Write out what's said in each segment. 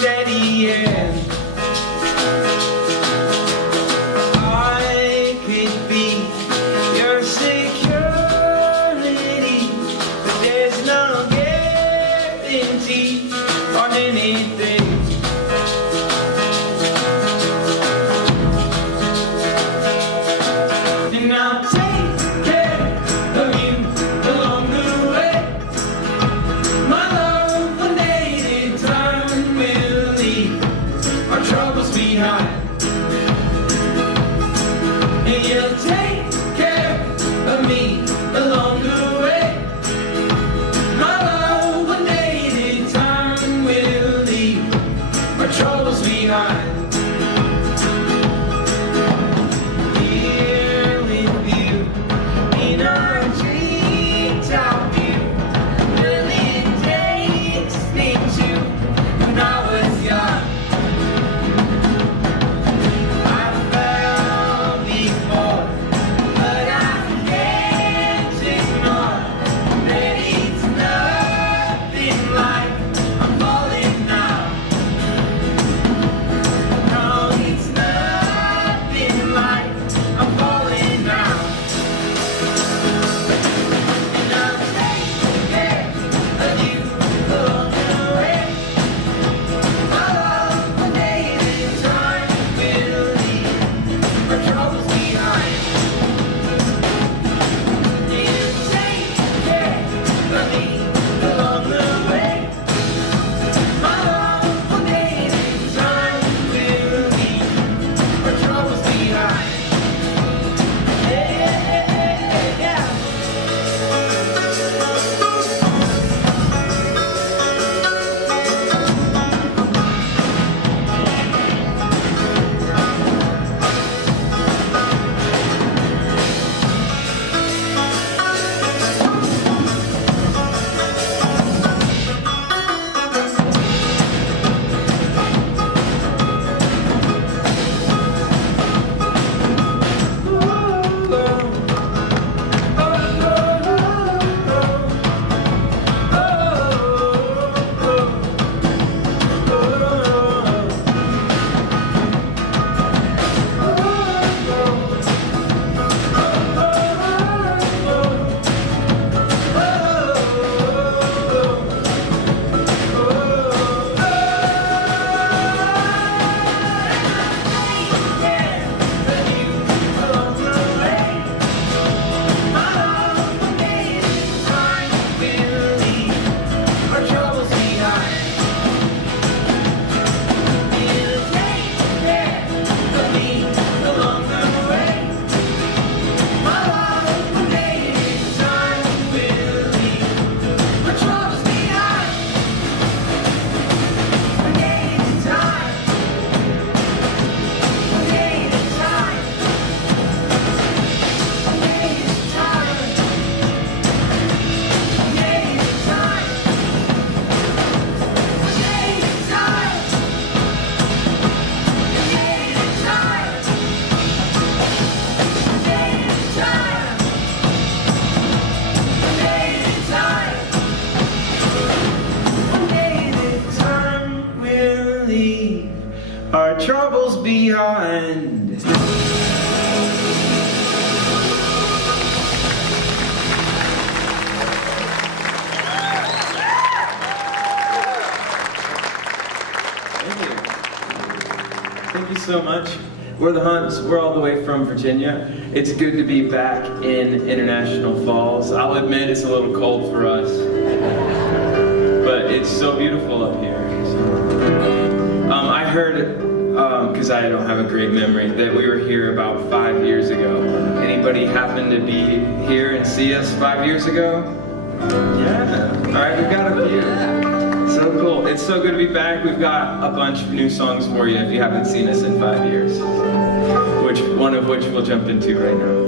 steady hand. I could be your security, but there's no guarantee on anything. And I'll take care of you along the way. My love, one day in time will leave our troubles behind. And you'll take care of me along the way. My love, one day in time will leave our troubles behind. Here with you in our treetop view, really takes me to when I was young. I fell before, but I can't ignore that it's nothing like I'm falling now. No, it's nothing like I'm falling now. And I'll take care of you along the way. My love, one day in time will leave our troubles behind. You take care of me along the way. My love, one day in time will leave our troubles behind. Yeah. Our troubles behind. Thank you so much. We're the Hunts. We're all the way from Virginia. It's good to be back in International Falls. I'll admit it's a little cold for us, but it's so beautiful up here. I heard, because I don't have a great memory, that we were here about 5 years ago. Anybody happen to be here and see us 5 years ago? Yeah. All right, we've got a few. So cool. It's so good to be back. We've got a bunch of new songs for you if you haven't seen us in 5 years. One of which we'll jump into right now.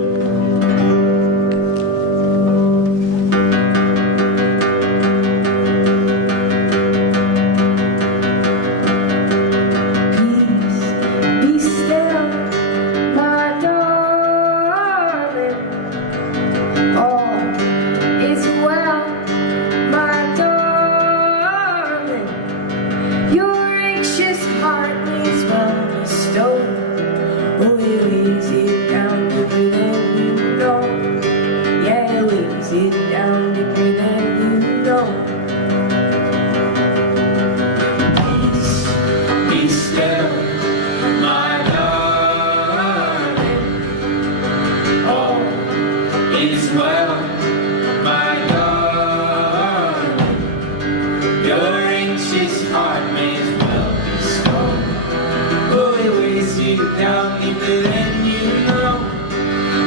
You're anxious. you down deeper than you know.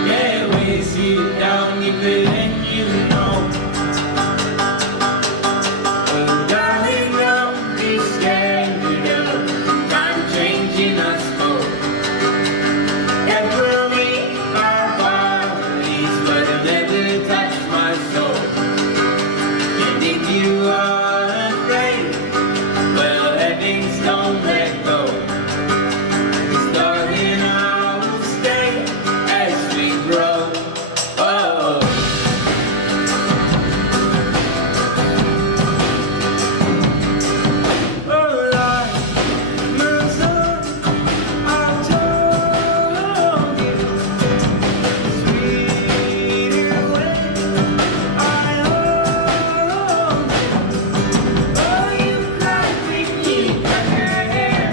Yeah, it weighs you down deeper than you know. But darling, don't be scared of time changing us both. It will leave our bodies, but it'll never touch my soul. And if you are afraid, well, heavens don't let go. Darling, I will stay as we grow. Oh. Oh, life moves on. I told you, sweeter way. I hold you. Oh, you cried when you cut your hair.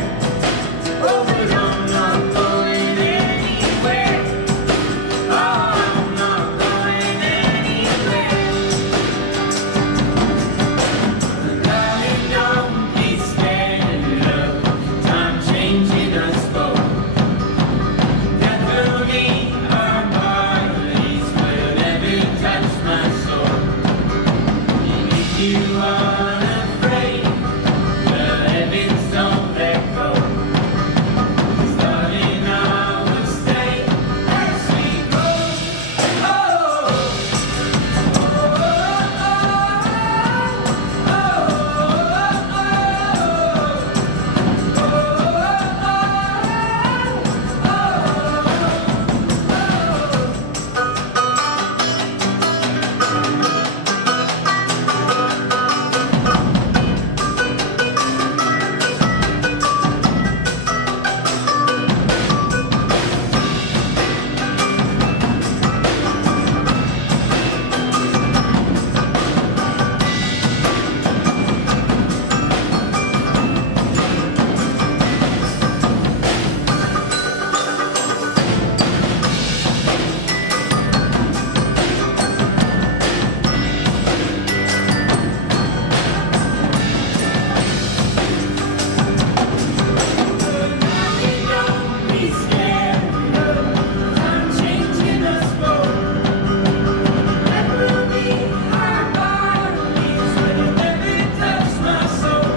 Oh, but I'm not going anywhere. Oh, I'm not going anywhere. Darling, don't be scared of time changing us both. Death will leave our bodies, but it'll never touch my soul. And if you are afraid, well, heavens don't let go. Darling, I will stay as we go. Oh, don't be scared of time changing us both. That will be our bodies, but it'll never touch my soul.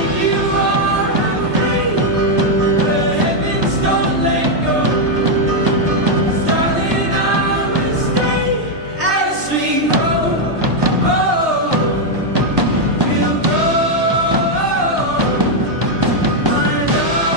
If you are afraid, the heavens don't let go. Darling, I will stay as we grow. Oh, we'll grow. My love,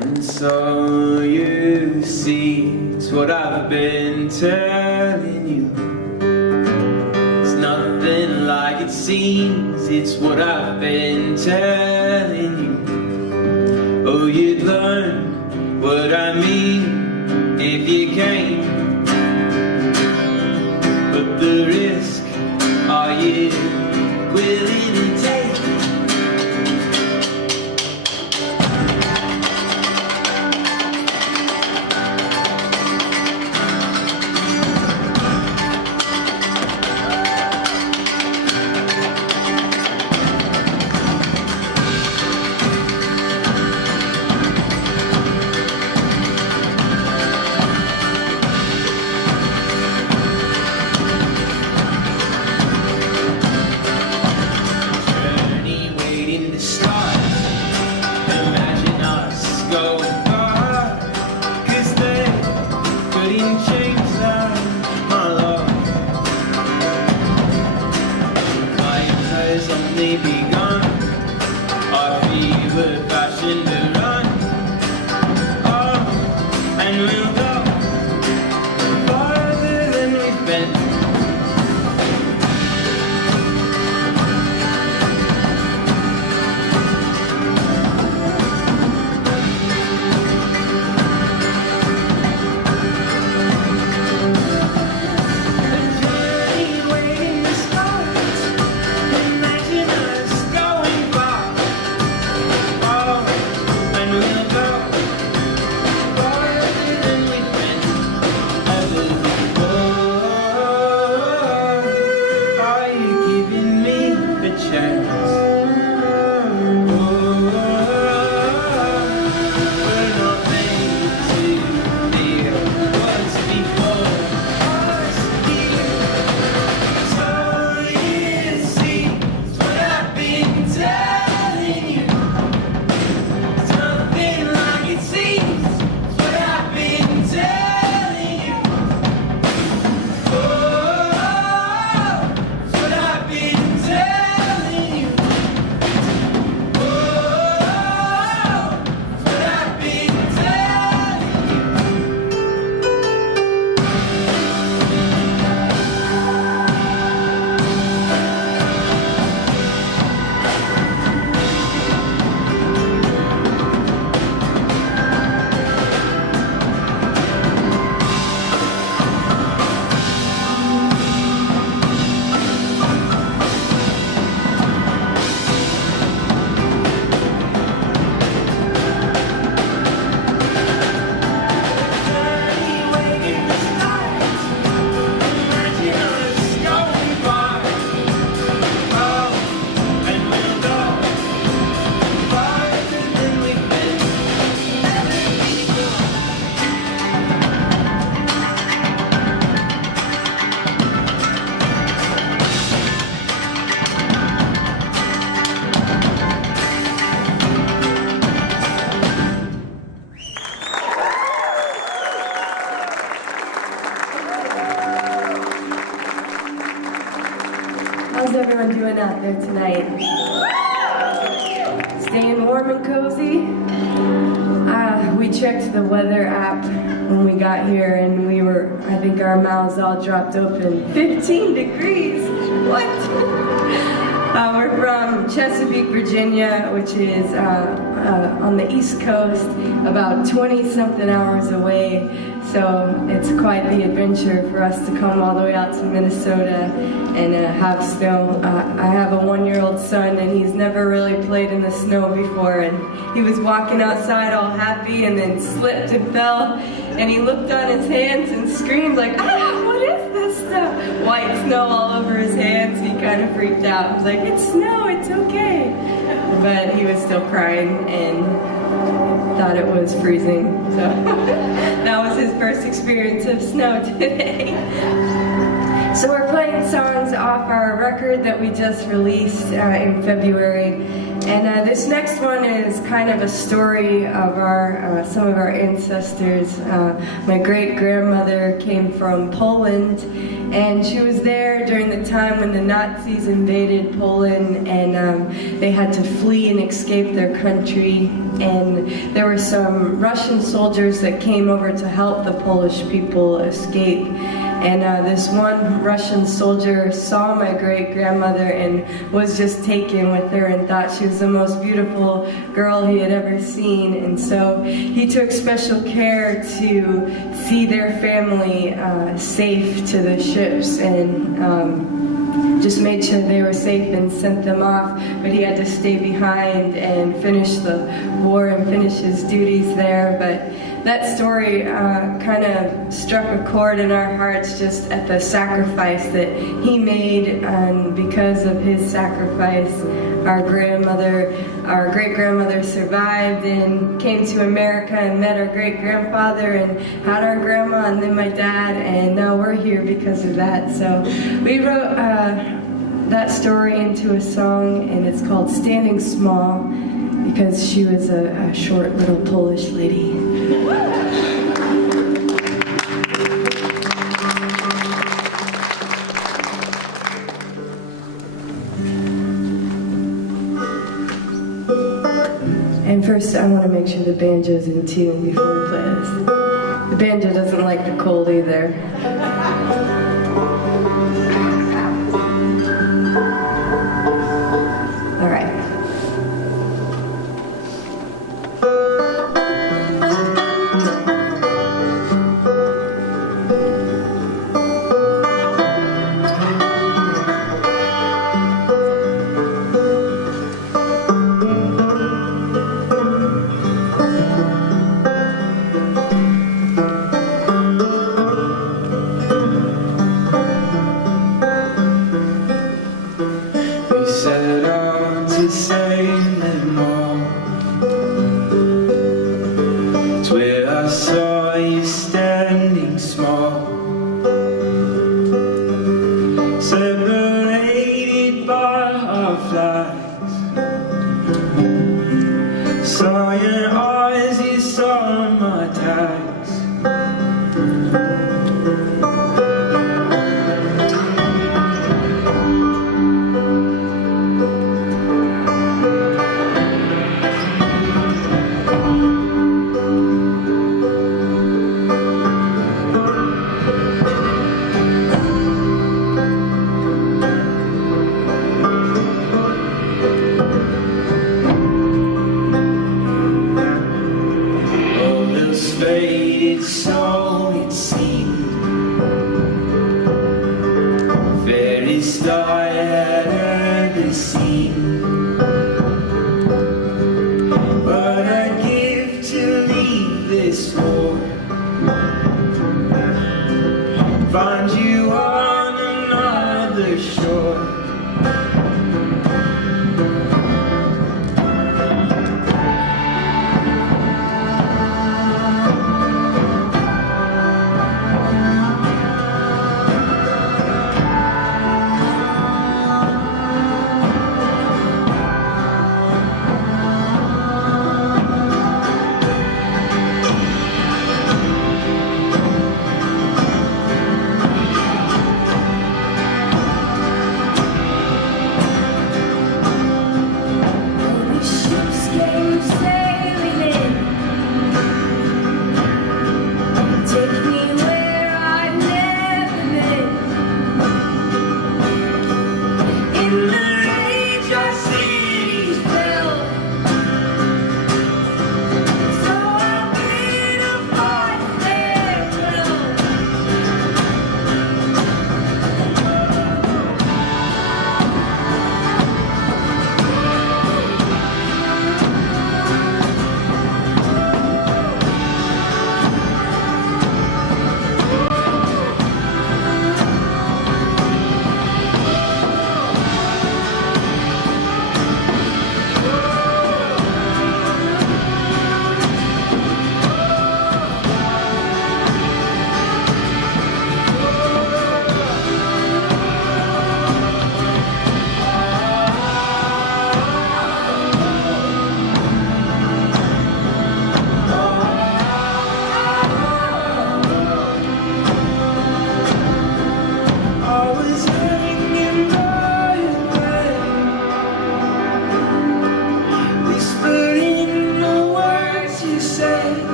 and so you see, it's what I've been telling you. It's nothing like it seems, it's what I've been telling you. Oh, you'd learn what I mean if you came. But the risk, are you willing to take? everyone doing out there tonight? Staying warm and cozy? We checked the weather app when we got here and I think our mouths all dropped open. 15 degrees! What? We're from Chesapeake, Virginia, which is on the East Coast, about 20-something hours away. So it's quite the adventure for us to come all the way out to Minnesota and have snow. I have a 1-year-old son and he's never really played in the snow before, and he was walking outside all happy and then slipped and fell, and he looked on his hands and screamed like, "Ah, what is this stuff?" White snow all over his hands. He kind of freaked out. He was like, "It's snow, it's okay." But he was still crying and thought it was freezing. So that was his first experience of snow today. So we're playing songs off our record that we just released in February. And this next one is kind of a story of some of our ancestors. My great-grandmother came from Poland, and she was there during the time when the Nazis invaded Poland, and they had to flee and escape their country. And there were some Russian soldiers that came over to help the Polish people escape. And this one Russian soldier saw my great-grandmother and was just taken with her and thought she was the most beautiful girl he had ever seen. And so he took special care to see their family safe to the ships, and just made sure they were safe and sent them off. But he had to stay behind and finish the war and finish his duties there. But that story kind of struck a chord in our hearts just at the sacrifice that he made, and because of his sacrifice, our great-grandmother survived and came to America and met our great-grandfather and had our grandma and then my dad, and now we're here because of that. So we wrote that story into a song, and it's called Standing Small, because she was a short little Polish lady. And first, I want to make sure the banjo's in tune before we play this. The banjo doesn't like the cold either. All right.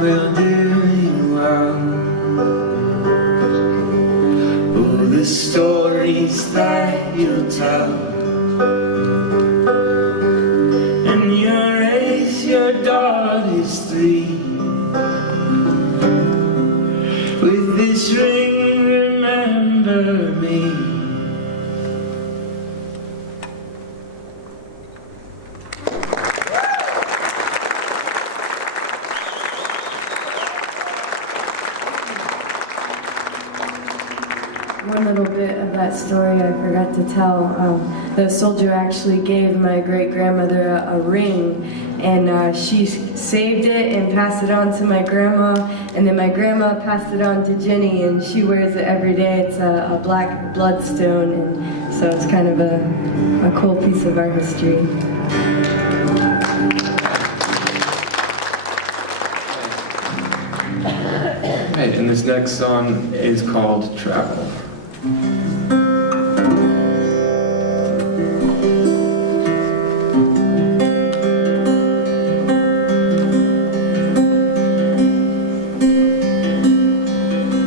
will do you well. Oh, the stories that you'll tell, and you raise your daughters 3. With this ring, remember me. One little bit of that story I forgot to tell. The soldier actually gave my great-grandmother a ring, and she saved it and passed it on to my grandma, and then my grandma passed it on to Jenny, and she wears it every day. It's a black bloodstone, and so it's kind of a cool piece of our history. Right, and this next song is called Travel.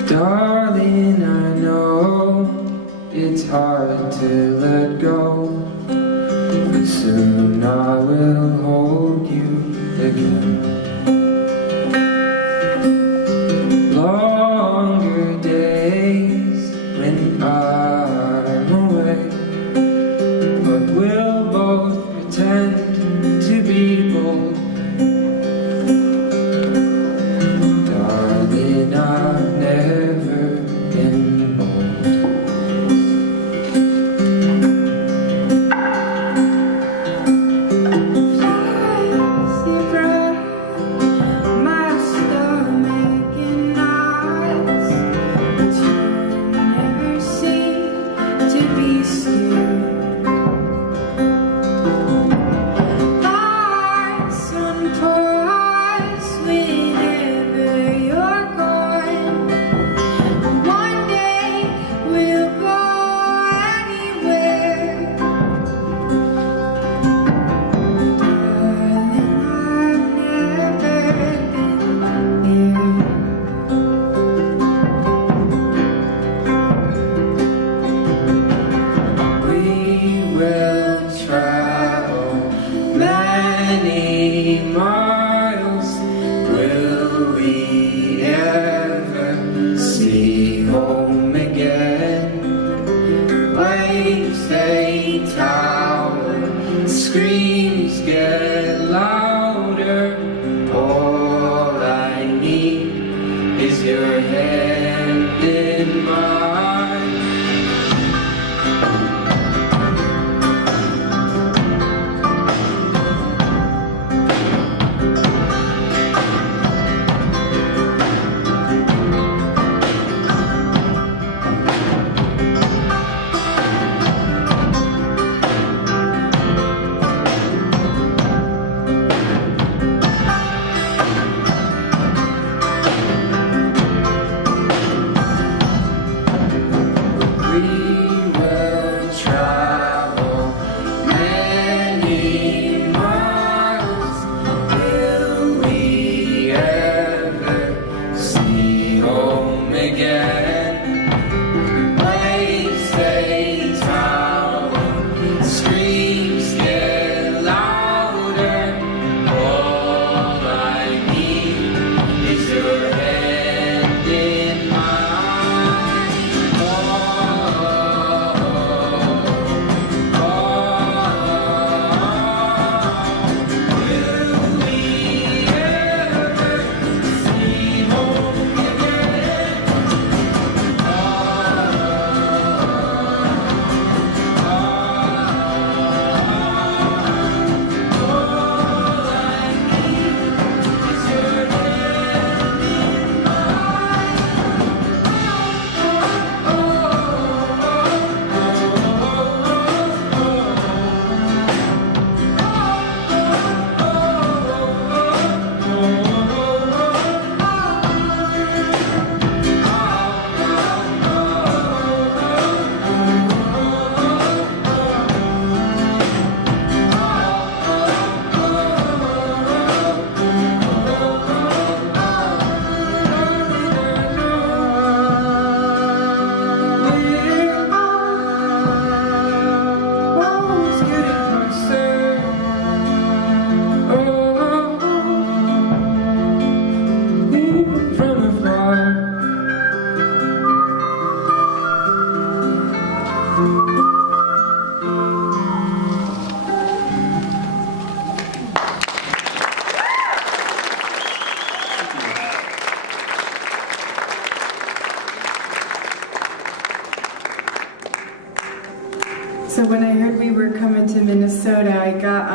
Darling, I know it's hard to let go, but soon I will hold you again. Longer days when I'm away, but we'll both pretend to be bold. Darling, I've never been bold. Flies you brought my stomach in knots, but you never seem to be scared.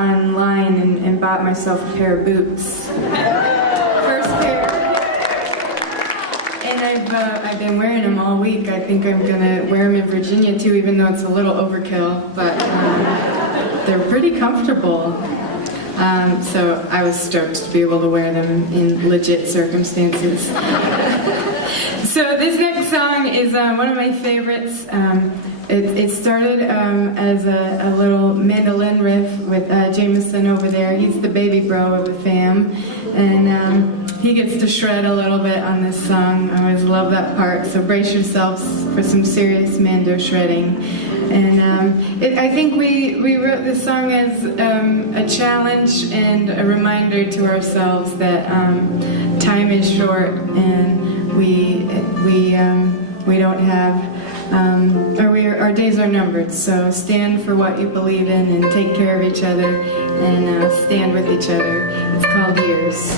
online and bought myself a pair of boots. First pair. And I've been wearing them all week. I think I'm gonna wear them in Virginia too, even though it's a little overkill, but they're pretty comfortable. So I was stoked to be able to wear them in legit circumstances. So this next song is one of my favorites. It started as a little mandolin riff with Jameson over there. He's the baby bro of the fam. And he gets to shred a little bit on this song. I always love that part. So brace yourselves for some serious Mando shredding. And I think we wrote this song as a challenge and a reminder to ourselves that time is short and we don't have, our days are numbered. So stand for what you believe in and take care of each other and stand with each other. It's called Years.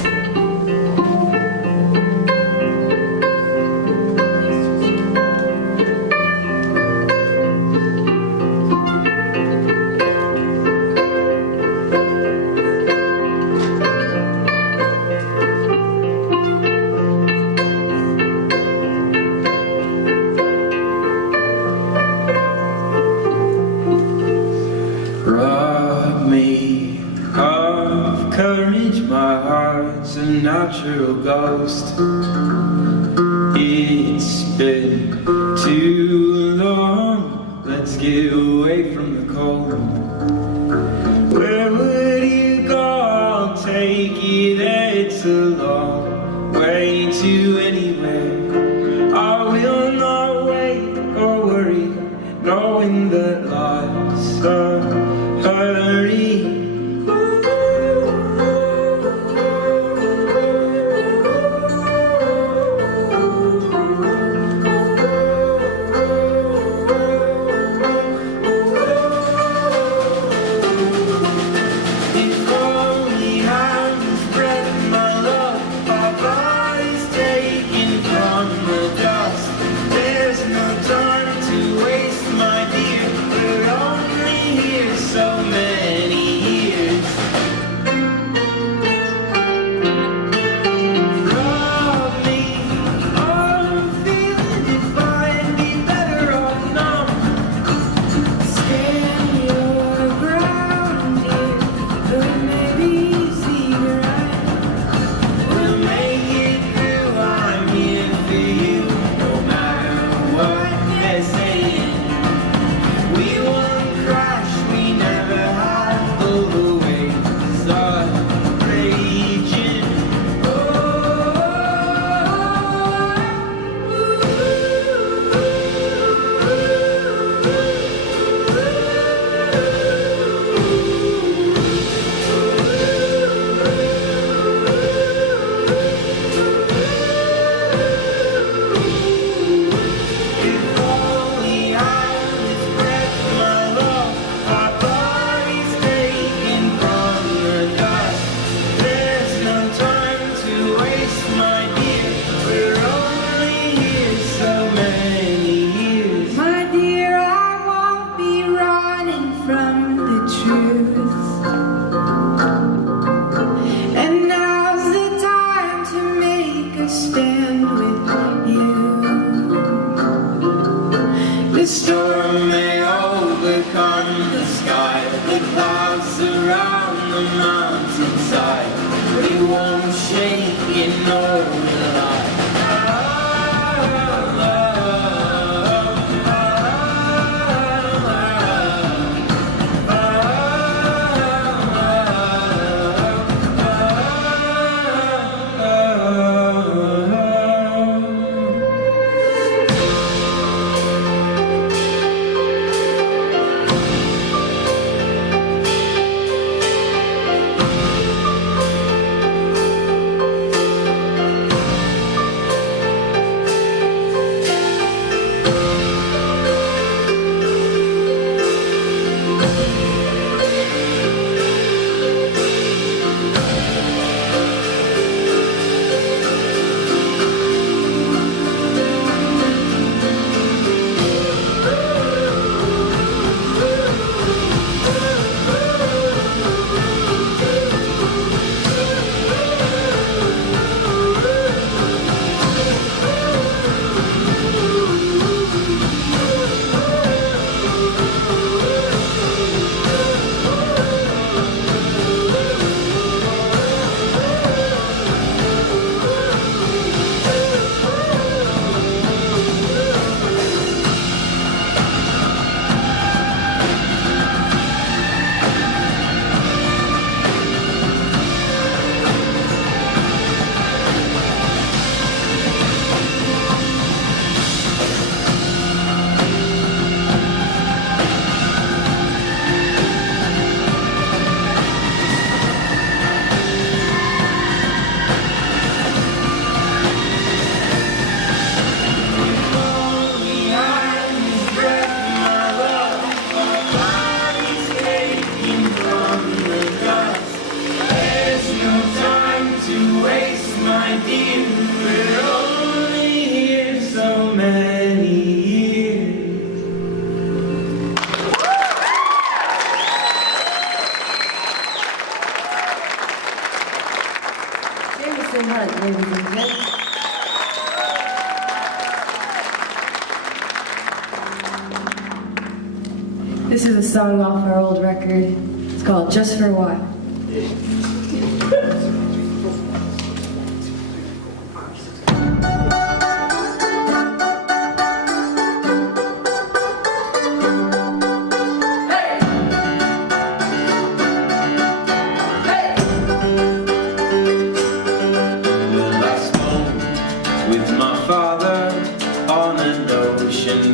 Rob me of courage, my heart's a natural ghost. It's been too long, let's get away from the cold. Where would you go? I'll take you there, it's a long way to anywhere. I will not wait or worry, knowing that life's a hurry. If only I was breath, my love, our bodies taken from the dust. There's no time to waste, my dear, we're only here so many years. Love me, I'm feeling if I'd be better off now. Stand your ground, dear. It may be easy, right? We'll make it through, I'm here for you, no matter what they're saying. We won't crash, we never have, though the waves are raging. If only I was breath, my love, our bodies taken from the dust. There's no time to waste, my dear, we're only here so many years. My dear, I won't be running from the truth. And now's the time to make a stand with you. The storm may overcome the sky, the clouds surround the mountainside. We won't shake in no lie. Austin Hunt, ladies and gentlemen. This is a song off our old record. It's called Just for a While.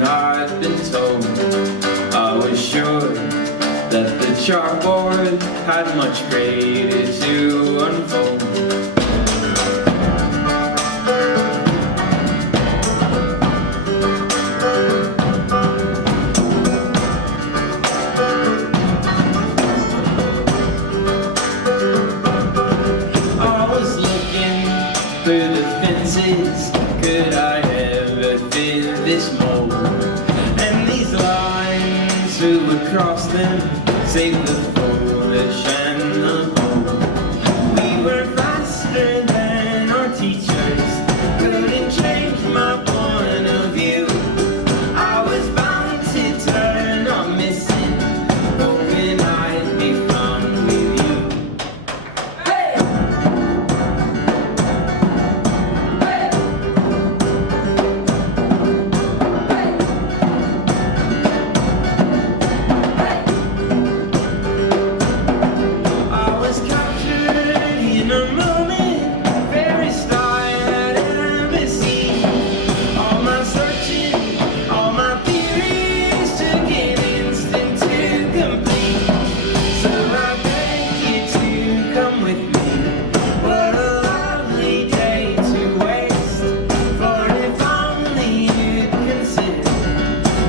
I'd been told, I was sure that the chalkboard had much greater to unfold. I was looking through the fences, could I ever fit this mold? And these lines, who would cross them, save the foolish and the bold. We were faster than our teachers, couldn't change my point of view. I was bound to turn on missing, hoping I'd be found with you. Hey!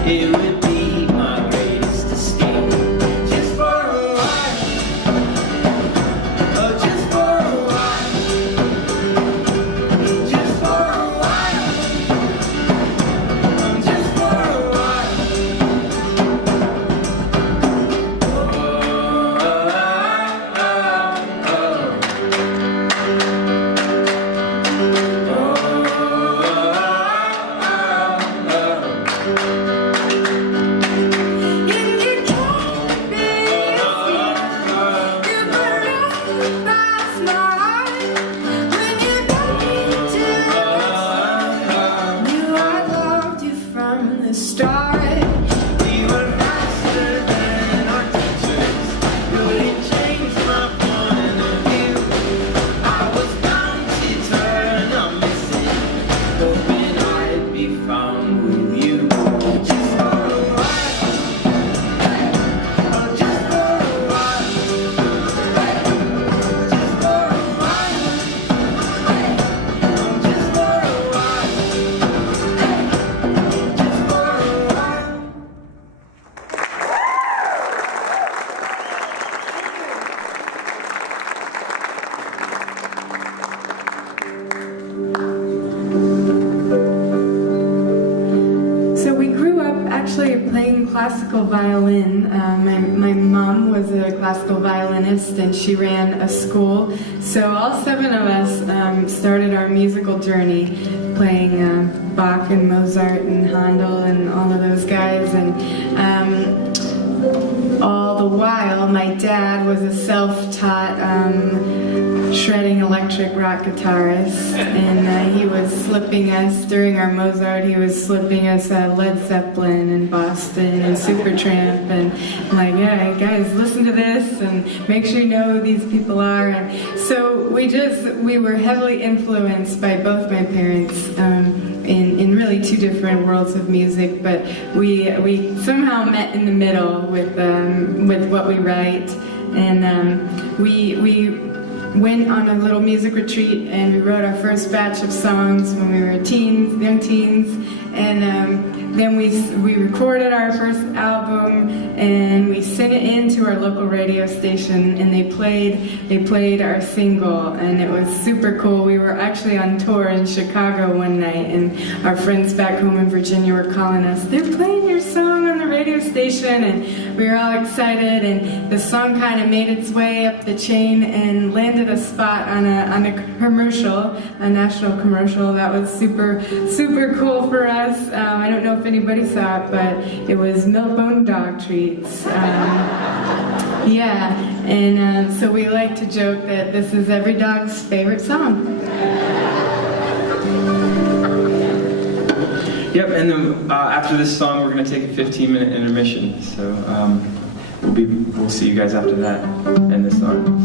It would be my greatest escape. Just for a while. Oh, just for a while. Just for a while. Oh, just for a while. Start. We were faster than our teachers, couldn't change my point of view. I was bound to turn on missing, hoping I'd be found with you. Just for a while. Oh, just for a while. Just for a while. Oh, just for a while. So we grew up actually playing classical violin. My mom was a classical violinist and she ran a school. So all 7 of us started our musical journey playing Bach and Mozart and Handel and all of those guys. And all the while, my dad was a self-taught shredding electric rock guitarist, and he was slipping us during our Mozart. He was slipping us Led Zeppelin and Boston and Supertramp, and I'm like, yeah, guys, listen to this and make sure you know who these people are. And so we were heavily influenced by both my parents in really 2 different worlds of music, but we somehow met in the middle with what we write, and we went on a little music retreat and we wrote our first batch of songs when we were young teens, and then we recorded our first album and we sent it into our local radio station, and they played our single, and it was super cool. We were actually on tour in Chicago one night, and our friends back home in Virginia were calling us, "They're playing your song on the radio." radio station, and we were all excited, and the song kind of made its way up the chain and landed a spot on a commercial, a national commercial. That was super cool for us. I don't know if anybody saw it, but it was Milk-Bone dog treats. Yeah, and so we like to joke that this is every dog's favorite song. Yep, and then after this song, we're going to take a 15-minute intermission. So we'll see you guys after that and this song.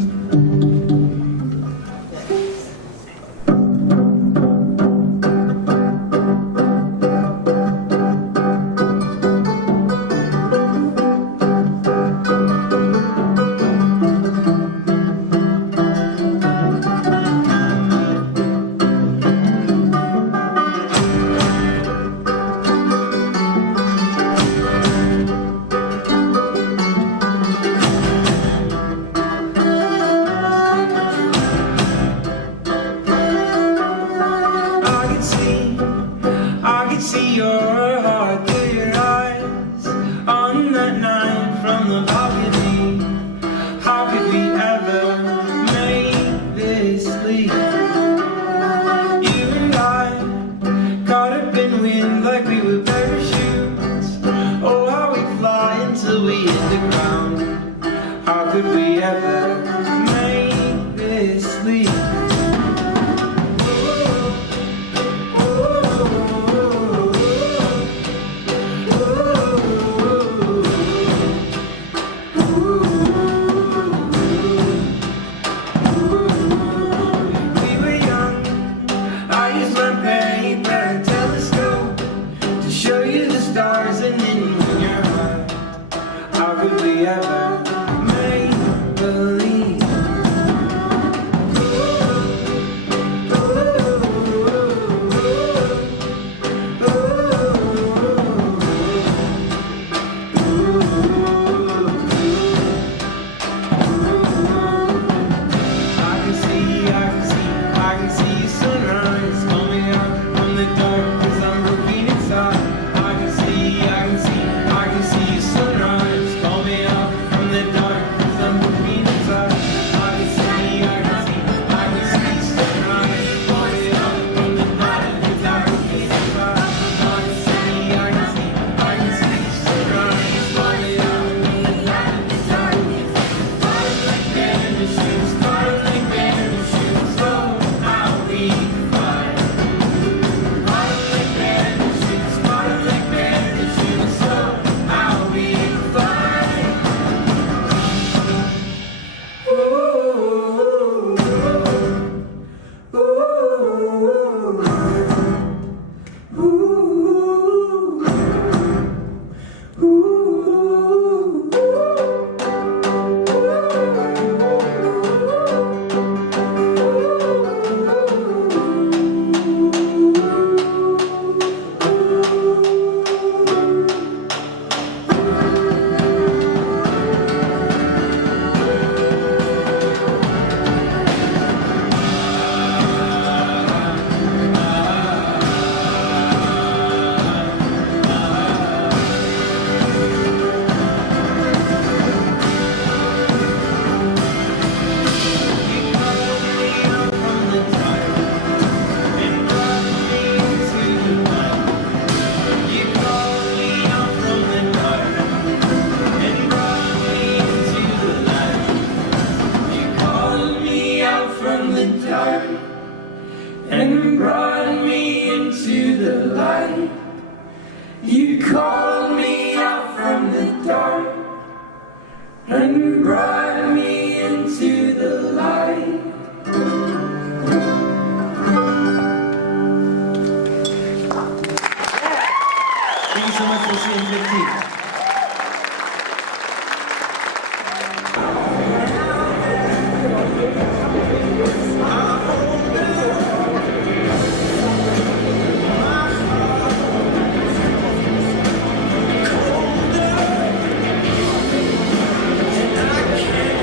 I can't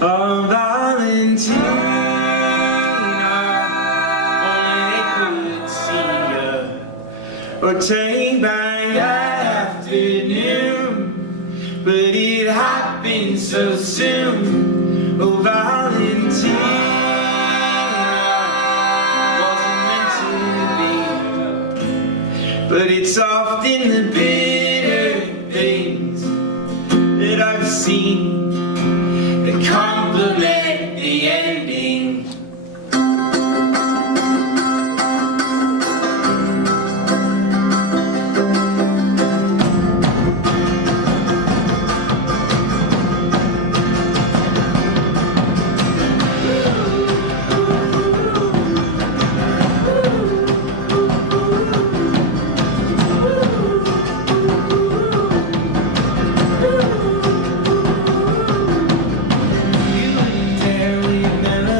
Oh, Valentina, only they could see ya, or take my afternoon, but it happened so soon. Oh, Valentina, wasn't meant to be, but it's often the bitter things that I've seen that complement the ending. You and Terry never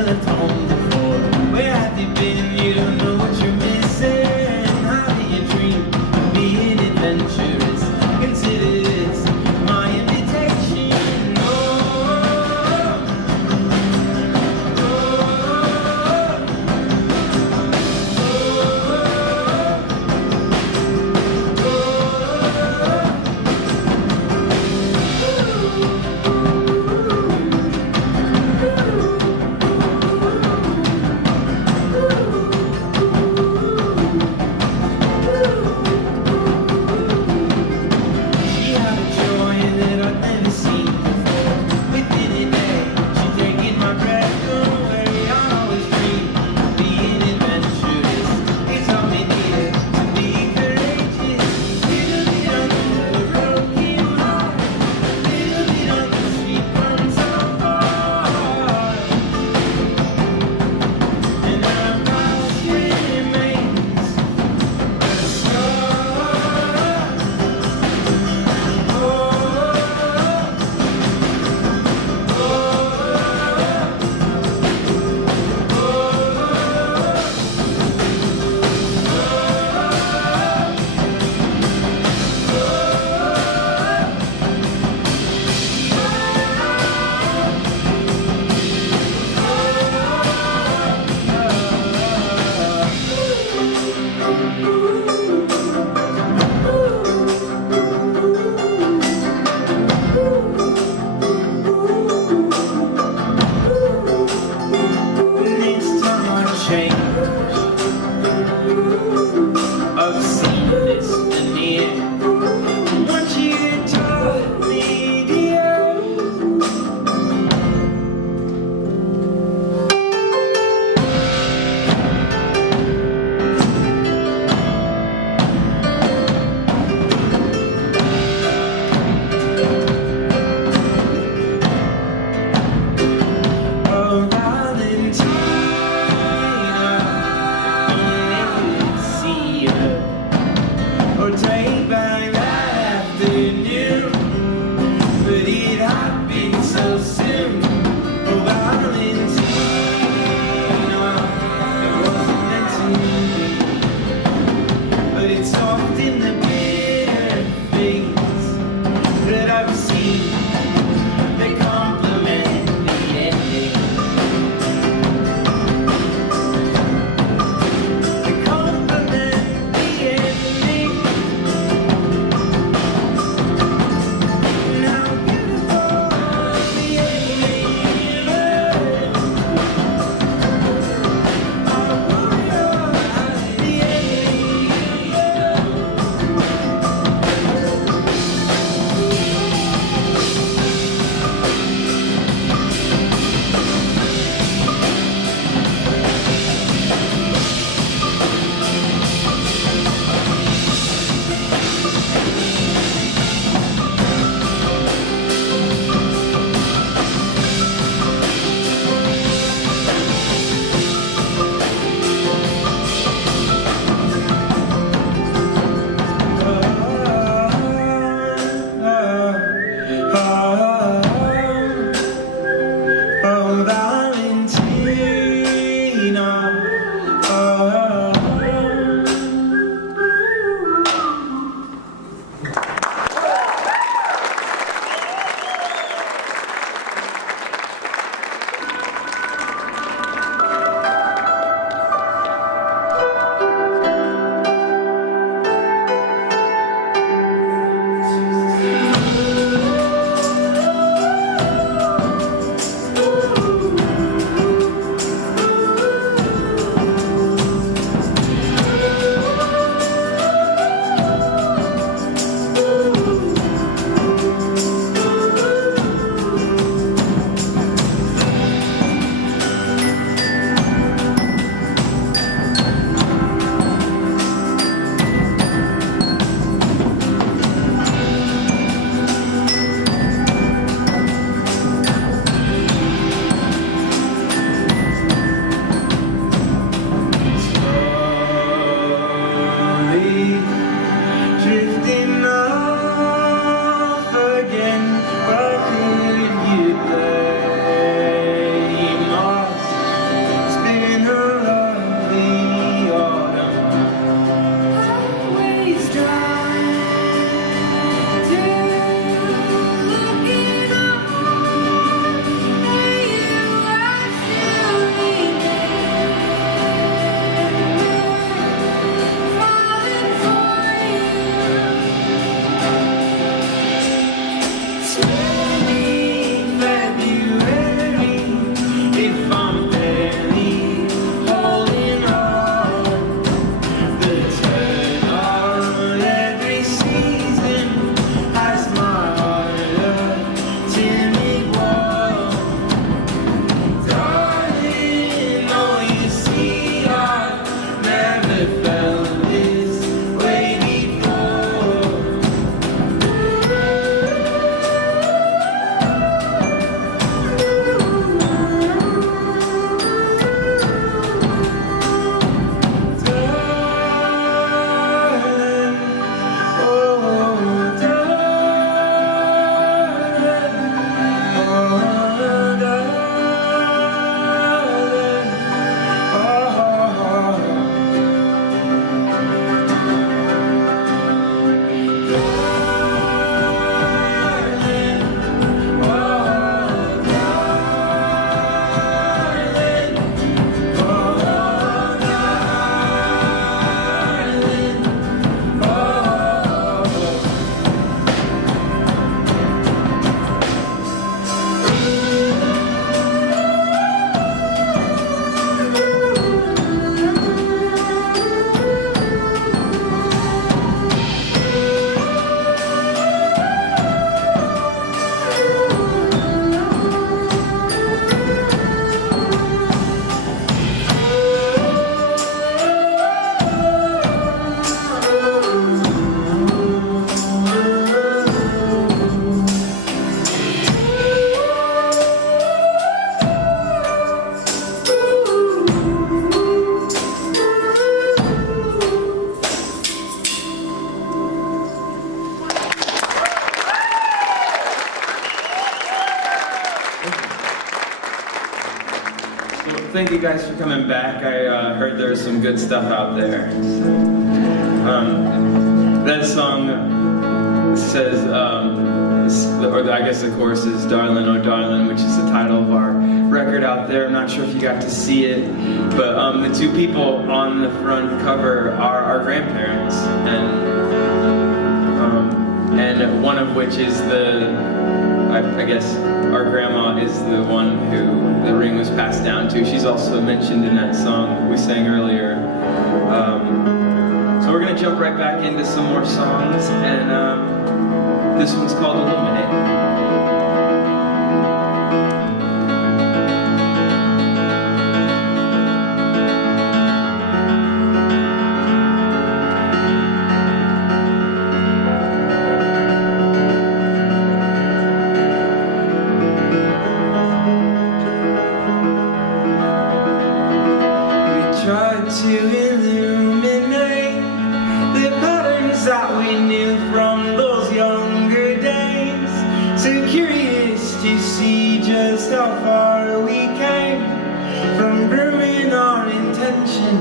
So thank you guys for coming back. I heard there's some good stuff out there. That song says, or I guess the chorus is "Darlin', oh darlin'," which is the title of our record out there. I'm not sure if you got to see it, but the two people on the front cover are our grandparents, and one of which is I guess our grandma is the one who the ring was passed down to. She's also mentioned in that song we sang earlier. So we're gonna jump right back into some more songs, and this one's called "Illuminate." Tried to illuminate the patterns that we knew from those younger days. So curious to see just how far we came from brewing our intentions.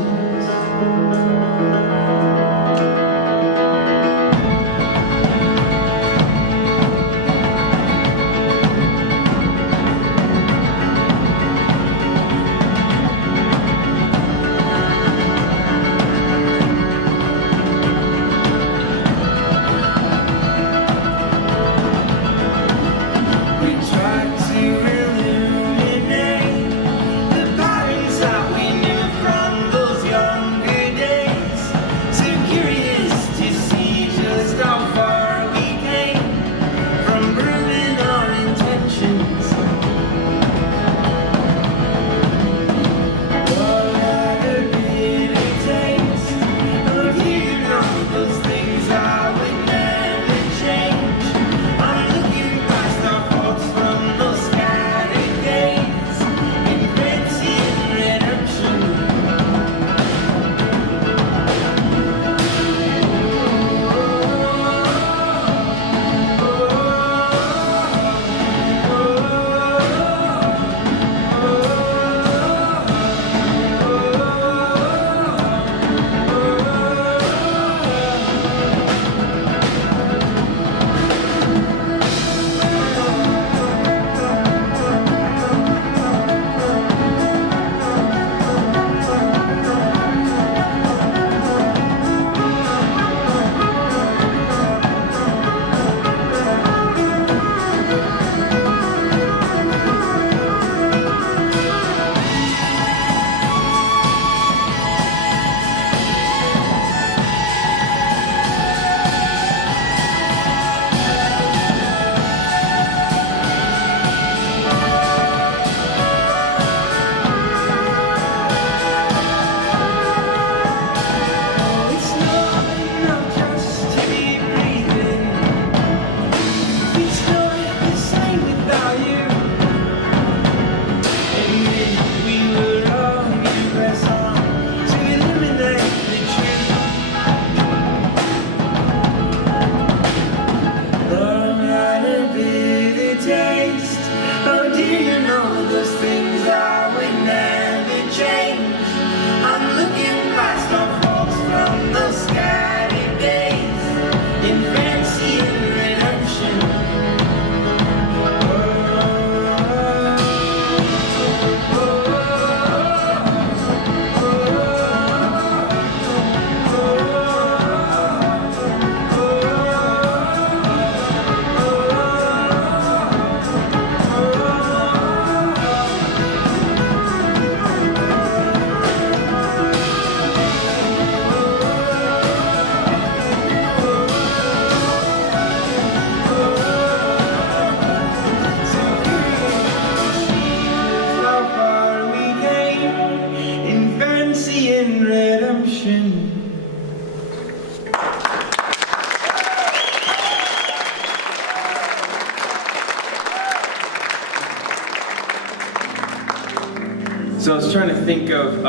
So I was trying to think of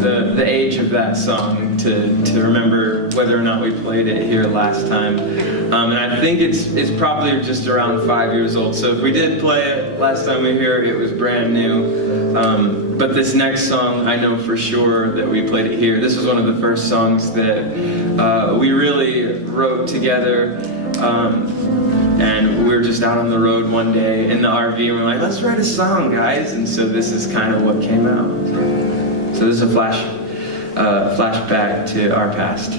the age of that song to remember whether or not we played it here last time. And I think it's probably just around 5 years old. So if we did play it Last time we were here, it was brand new. But this next song, I know for sure that we played it here. This was one of the first songs that we really wrote together. And we were just out on the road one day in the RV, and we're like, let's write a song, guys. And so this is kind of what came out. So this is a flashback to our past.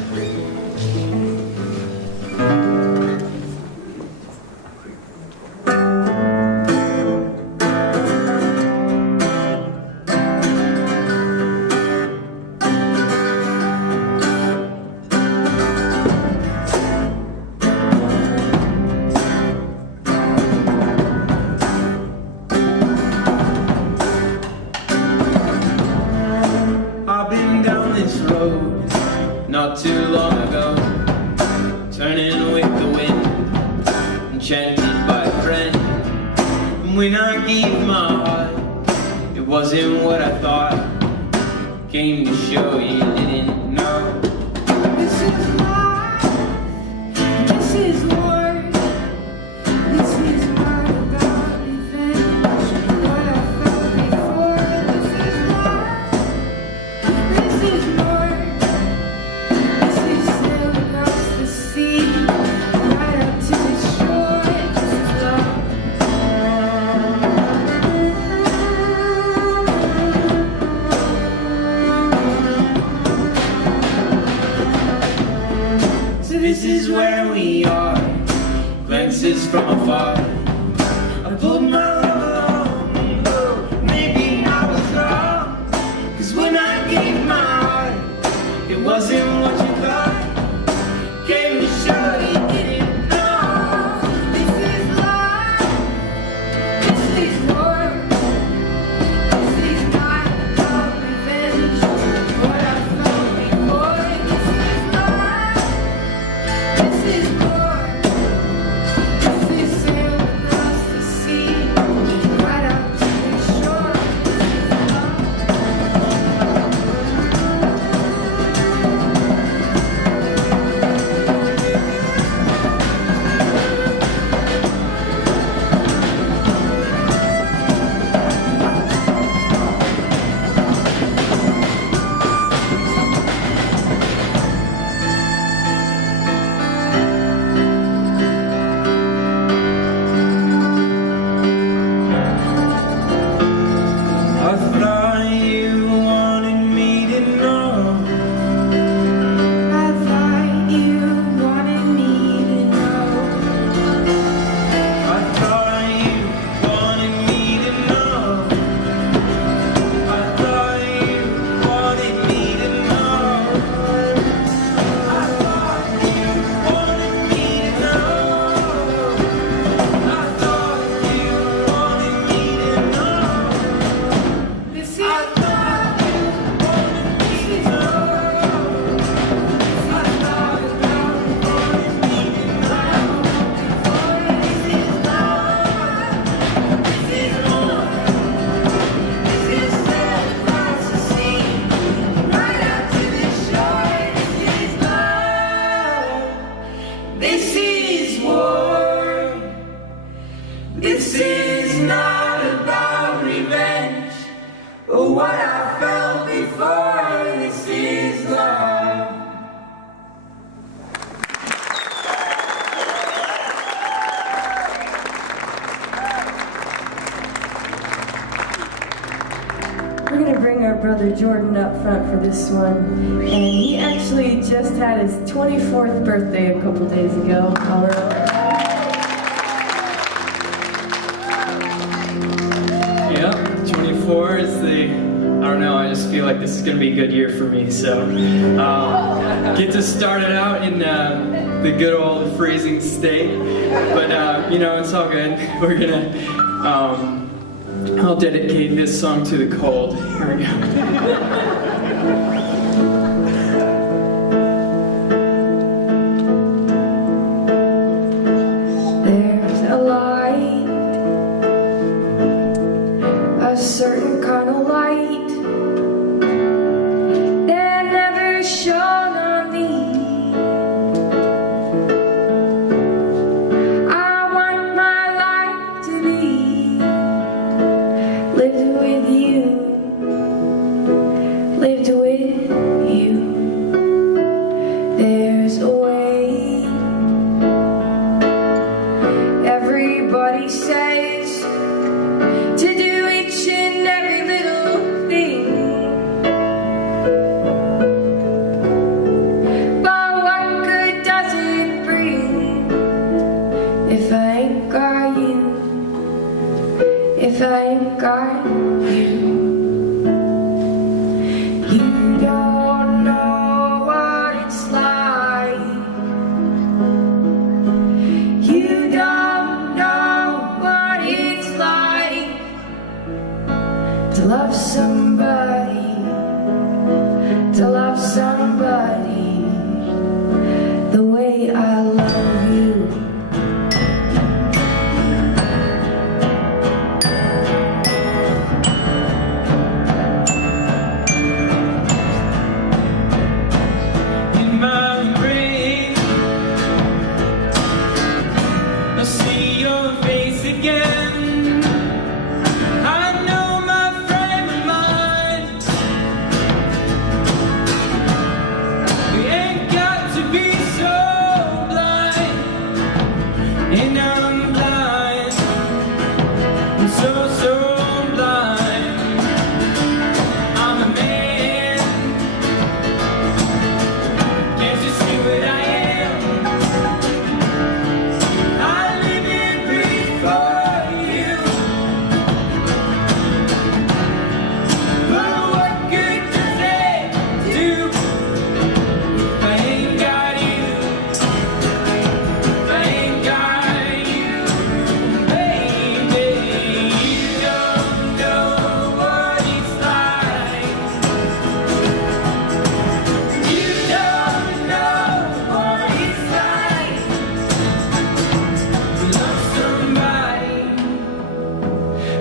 Not too long ago, turning with the wind, enchanted by a friend. And when I gave my heart, it wasn't what I thought. Came to show you didn't know. This is life, this is war. This is not about revenge. What I felt before. This is life, this is war. This is sail across the sea, right up to the shore. This is love. So this is where we are, glances from afar. I pulled my love along, maybe I was wrong. 'Cause when I gave my heart, it wasn't what you thought. Came to show you didn't know. This is love, this is war. This is not about revenge. What I felt before. This is love. This is war. This is sail across the sea, right up to the shore. This is love. I thought you wanted me to know. I thought you wanted me to know. I thought you wanted me to know. I thought you wanted me to know. I thought you wanted me to know. I thought you wanted me to know. This is love. This is love. I thought you wanted me to know. This is love. This is more. This is sail across the sea, right up to the shore. This is love. This is war. This is not about revenge or what I felt before. This is love. We're gonna bring our brother Jordan up front for this one, and he actually just had his 24th birthday a couple days ago. Yep, 24 is I don't know, I just feel like this is going to be a good year for me, so get to start it out in the good old freezing state, but it's all good. We're gonna, I'll dedicate this song to the cold. Here we go. There's a light, a certain kind of light that never shone on me. I want my life to be lived with you, lived with you. There's a way. Everybody says to do each and every little thing, but what good does it bring if I ain't got you? If I ain't got you? You don't know what it's like. You don't know what it's like to love somebody, to love somebody the way I love you.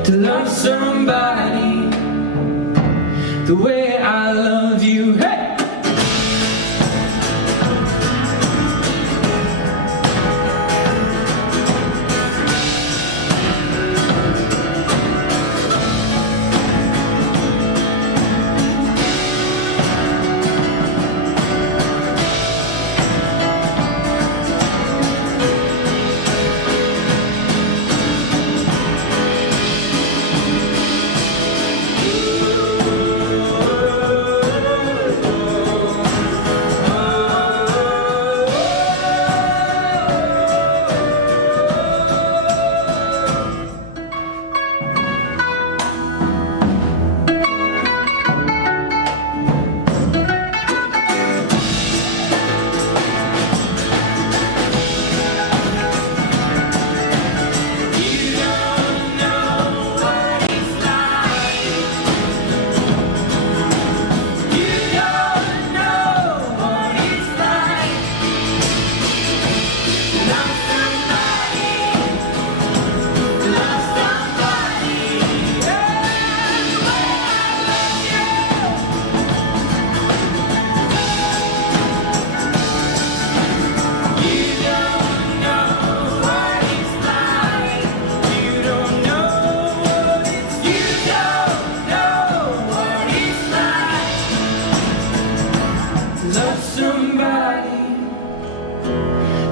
To love somebody the way I love you. Hey!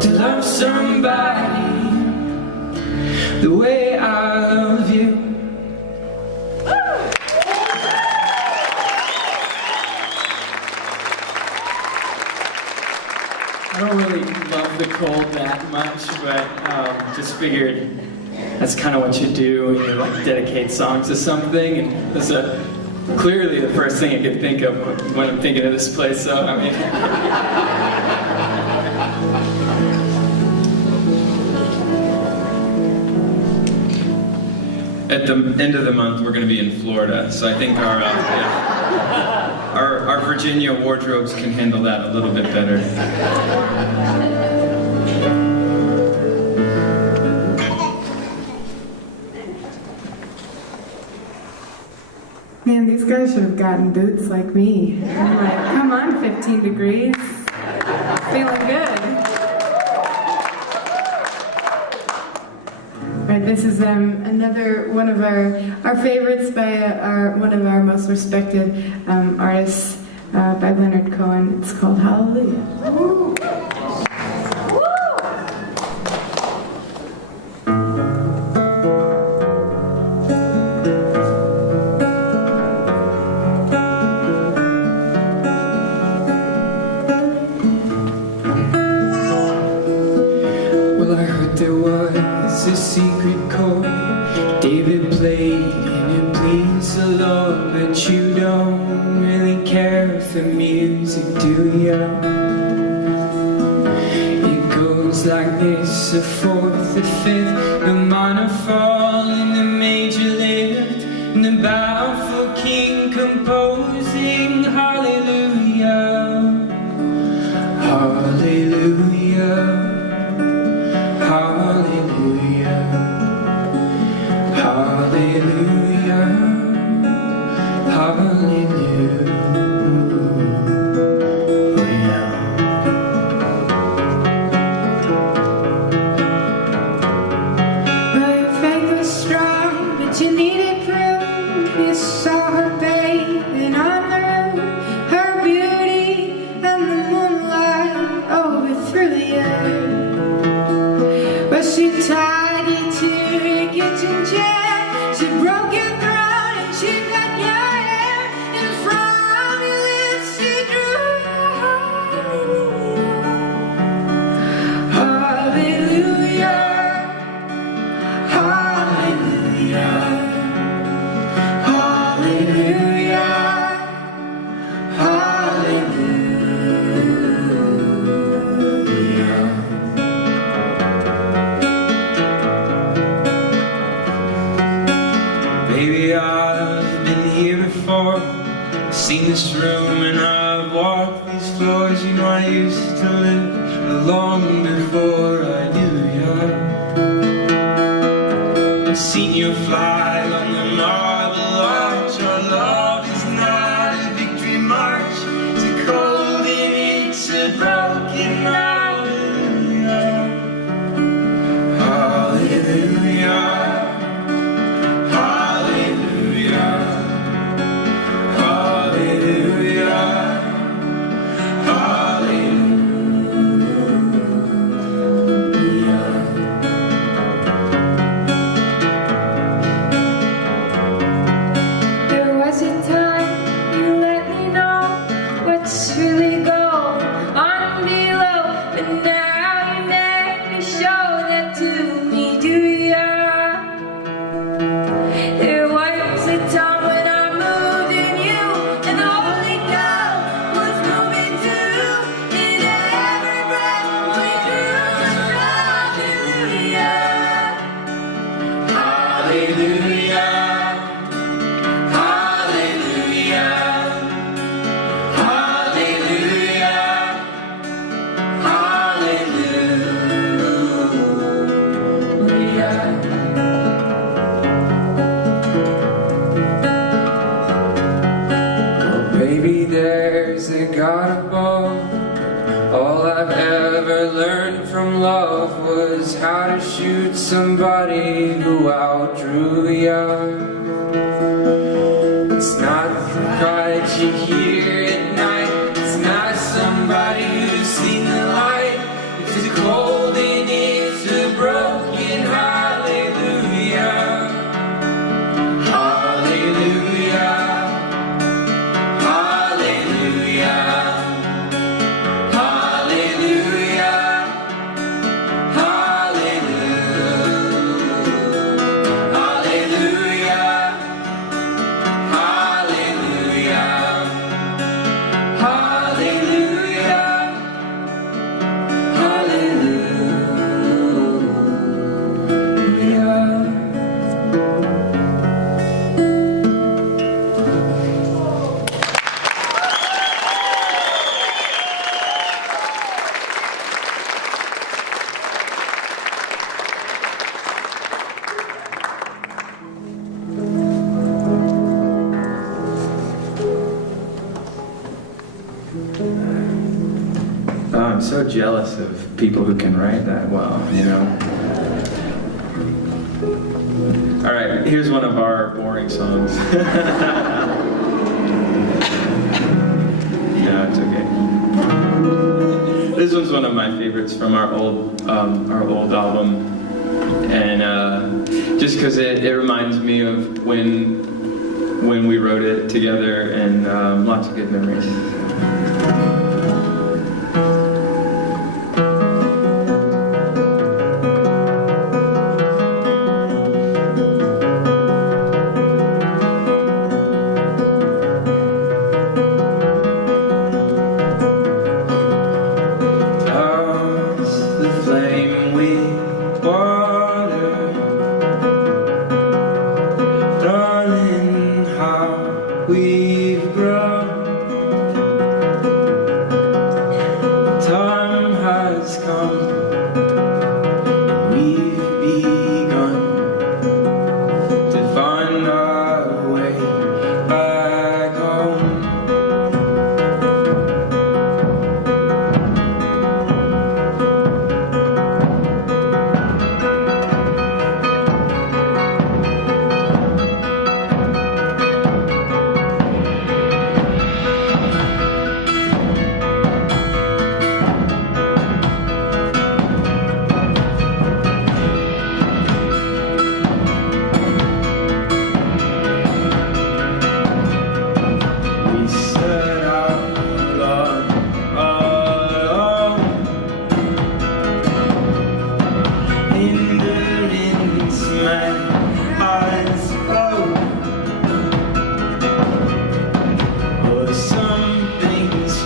To love somebody the way I love you. I don't really love the cold that much, but just figured that's kind of what you do when you like dedicate songs to something, and that's clearly the first thing I could think of when I'm thinking of this place. So I mean. At the end of the month, we're going to be in Florida, so I think our Virginia wardrobes can handle that a little bit better. Man, these guys should have gotten boots like me. I'm like, come on, 15 degrees. Feeling good. Ready? this is another one of our favorites by one of our most respected artists, by Leonard Cohen. It's called Hallelujah. Well, I heard there was a secret chord David played and it pleased the Lord, but you don't really care for music, do ya? It goes like this: a fourth, a fifth, a minor fall, and a major lift, and a bow for king composing hallelujah, hallelujah. Hallelujah, hallelujah, hallelujah. Well, your faith was strong, but you needed proof. You saw her bathing on the roof, her beauty and the moonlight overthrew you. But she tied you to your kitchen chair, she broke your throat and she cut your hair, and from your lips she drew hallelujah, hallelujah, hallelujah, hallelujah. Baby, I've been here before, seen this room and I've walked these floors. You know I used to live long before I knew ya. I've seen you fly on the marble arch. Our love is not a victory march, it's a cold and it's a broken hallelujah, hallelujah. There's a God above. All I've ever learned from love was how to shoot somebody who outdrew ya. It's not the God you hear at night, it's not somebody who's seen the light. It's a cold and it's a broken hallelujah, hallelujah. I'm so jealous of people who can write that well, you know? All right, here's one of our boring songs. No, it's okay. This one's one of my favorites from our old album, and just because it reminds me of when we wrote it together, and lots of good memories. We've grown. Time has come. We've begun to find our way back home.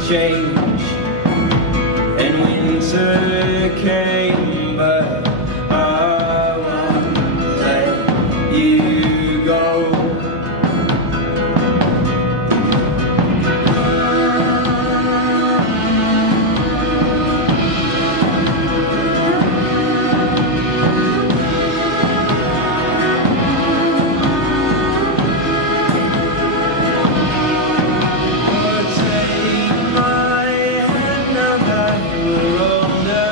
Change and winter came, but I won't let you go. Take my hand now that we're older.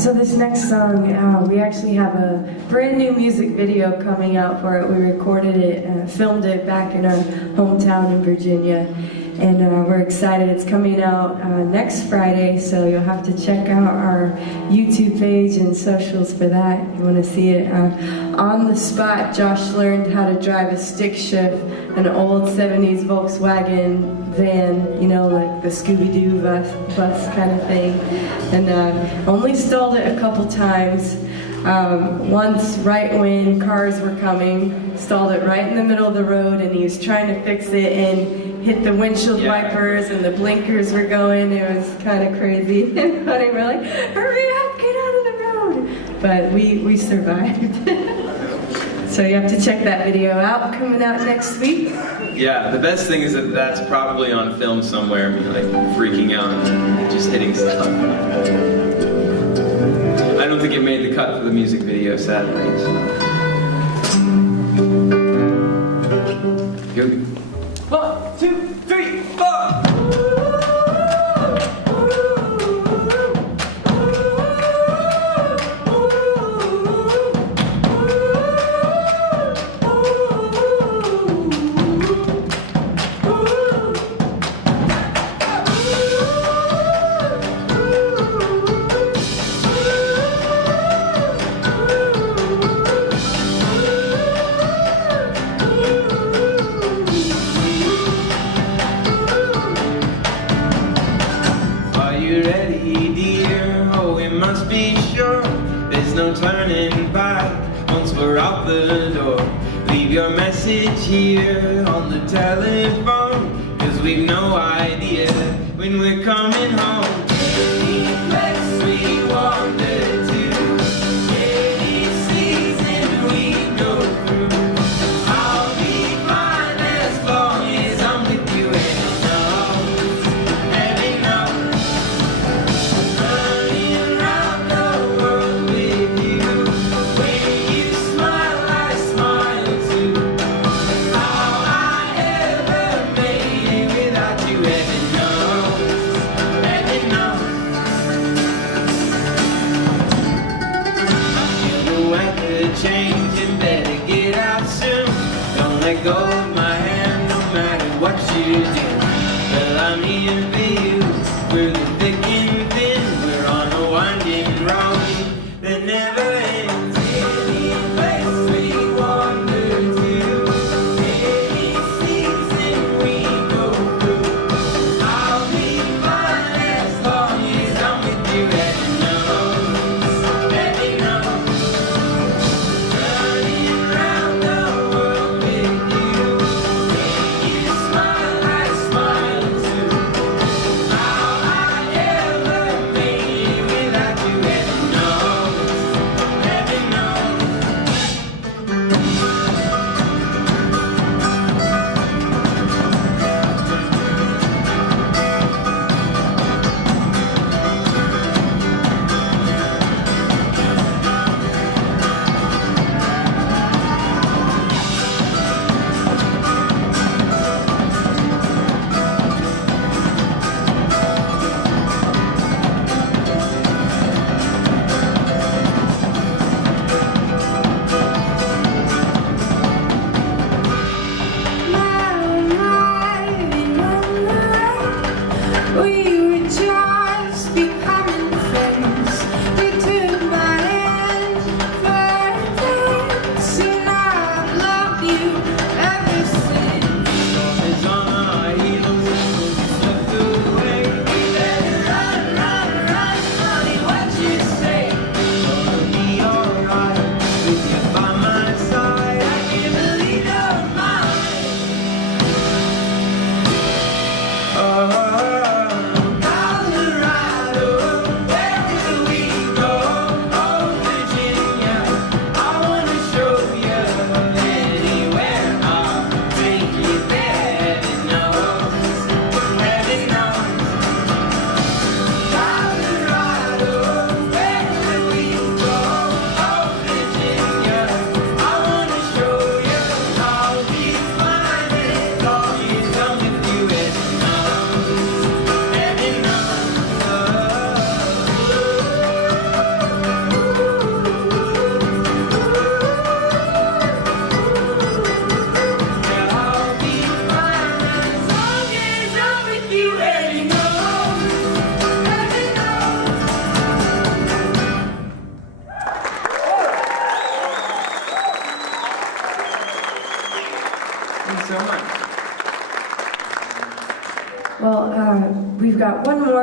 So this next song, we actually have a brand new music video coming out for it. We recorded it, filmed it back in our hometown in Virginia, and we're excited. It's coming out next Friday, so you'll have to check out our YouTube page and socials for that if you want to see it. On the spot, Josh learned how to drive a stick shift, an old 70s Volkswagen van, you know, like the Scooby-Doo bus kind of thing, and only stalled it a couple times. Once, right when cars were coming, stalled it right in the middle of the road, and he was trying to fix it and hit the windshield wipers, and the blinkers were going. It was kind of crazy and funny. We're like, hurry up, get out of the road! But we survived. So you have to check that video out, coming out next week. Yeah, the best thing is that that's probably on film somewhere, me like freaking out and just hitting stuff. I don't think it made the cut for the music video, sadly. So. Here we go. 1, 2, 3, 4! No turning back once we're out the door. Leave your message here on the telephone, 'cause we've no idea when we're coming home. Any place we wander to, any season we go through, I'll be fine as long as I'm with you. Heaven knows, running around the world with you. When you smile, I smile too. How I ever made it without you, heaven knows, heaven knows. I feel the weather changing, better get out soon. Don't let go of my hand, no matter what you do. Well, I'm here for you, through the thick and thin. We're on a winding road that never ends. Any place we wander to, any season we go through, I'll be fine as long as I'm with you. Heaven knows, heaven knows. Running around the world with you.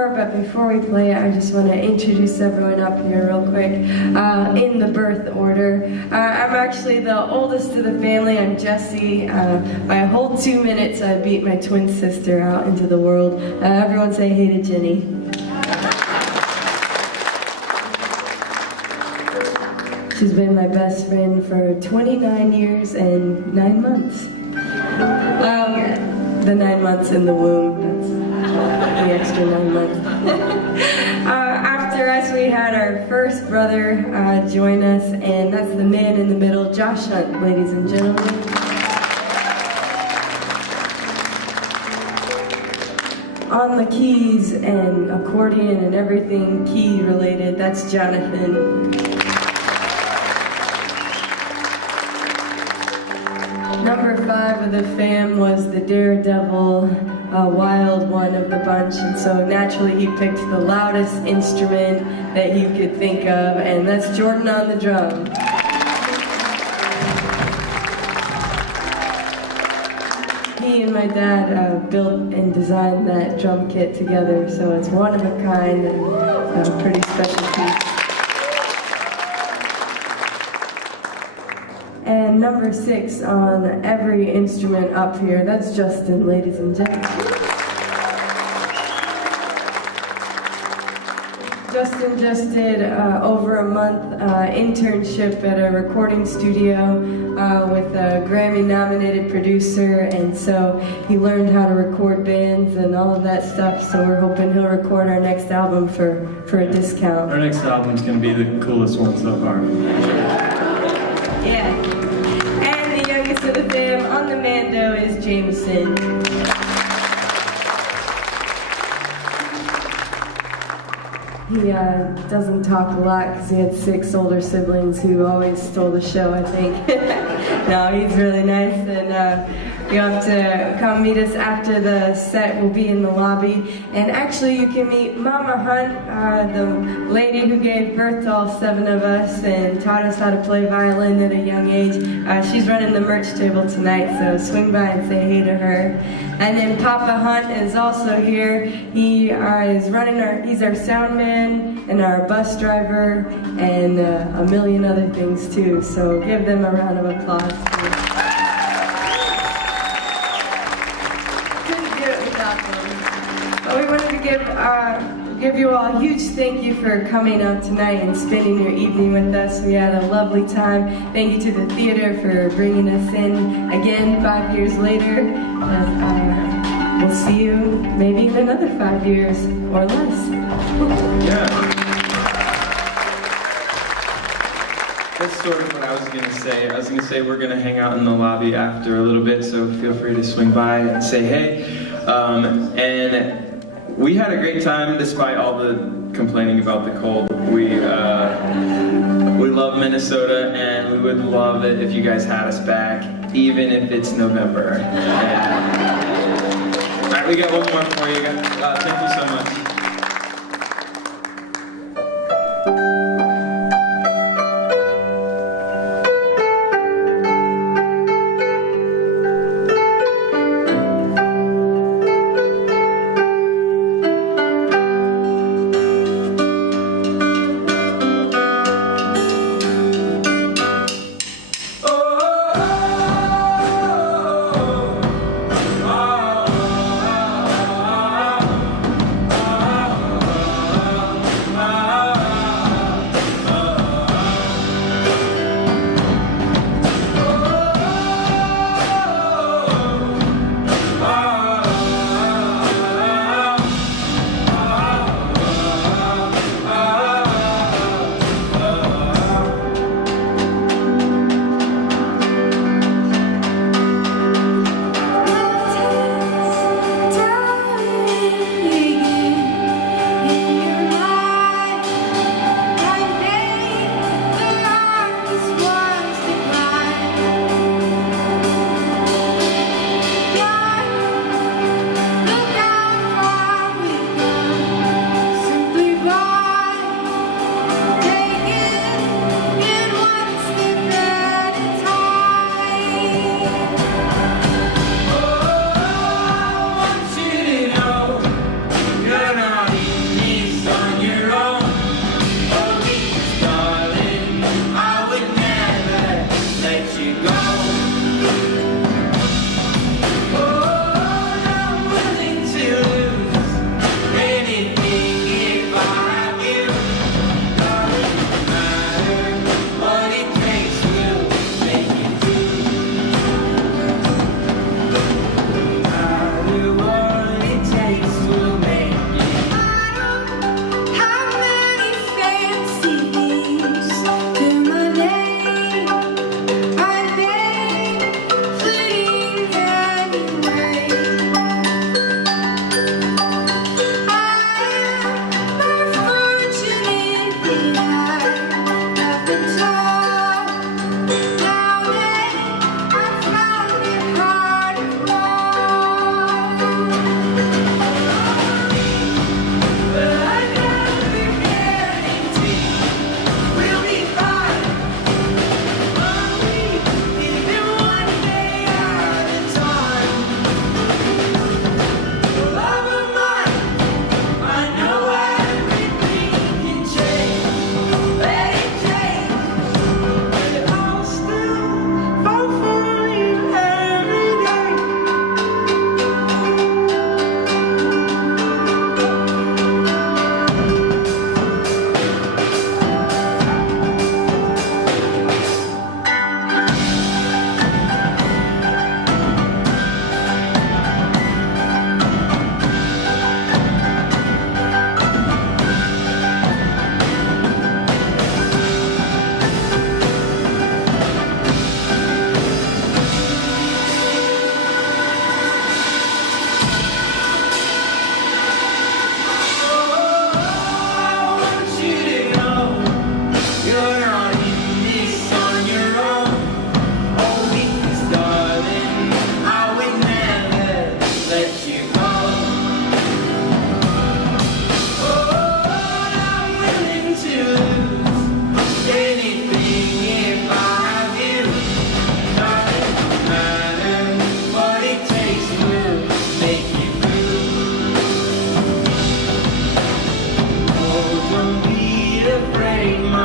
more, but before we play it, I just want to introduce everyone up here real quick in the birth order. I'm actually the oldest of the family. I'm Jessie. By a whole 2 minutes, I beat my twin sister out into the world. Everyone say hey to Jenny. She's been my best friend for 29 years and 9 months. The 9 months in the womb, that's the extra 9 months. After us, we had our first brother join us, and that's the man in the middle, Josh Hunt, ladies and gentlemen. On the keys and accordion and everything key related, that's Jonathan. Number 5 of the fam was the daredevil, wild one of the bunch, and so naturally he picked the loudest instrument that he could think of, and that's Jordan on the drum. He and my dad built and designed that drum kit together, so it's one of a kind and a pretty special piece. And number 6 on every instrument up here, that's Justin, ladies and gentlemen. Justin just did over a month internship at a recording studio with a Grammy-nominated producer, and so he learned how to record bands and all of that stuff, so we're hoping he'll record our next album for a discount. Our next album's gonna be the coolest one so far. Yeah. And the youngest of the fam on the mando is Jameson. He doesn't talk a lot because he had 6 older siblings who always stole the show, I think. No, he's really nice, and you'll have to come meet us after the set. We'll be in the lobby. And actually, you can meet Mama Hunt, the lady who gave birth to all 7 of us and taught us how to play violin at a young age. She's running the merch table tonight, so swing by and say hey to her. And then Papa Hunt is also here. He is running he's our sound man and our bus driver and a million other things too. So give them a round of applause. Couldn't do it without them. But we wanted to give you all a huge thank you for coming out tonight and spending your evening with us. We had a lovely time. Thank you to the theater for bringing us in again 5 years later. We'll see you maybe in another 5 years or less. Yeah. That's sort of what I was gonna say. I was gonna say we're gonna hang out in the lobby after a little bit, so feel free to swing by and say hey. And we had a great time despite all the complaining about the cold. We love Minnesota, and we would love it if you guys had us back, even if it's November. All right, we got one more for you guys. Thank you so much.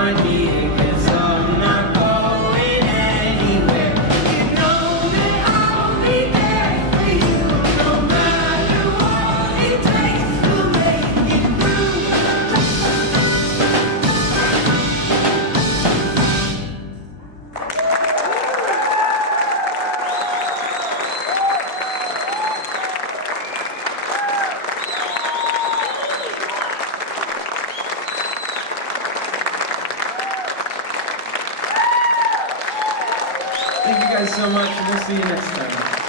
right here, 'cause I'm not going anywhere. You know that I'll be there for you, no matter what it takes to make it through. Thank you guys so much, and we'll see you next time.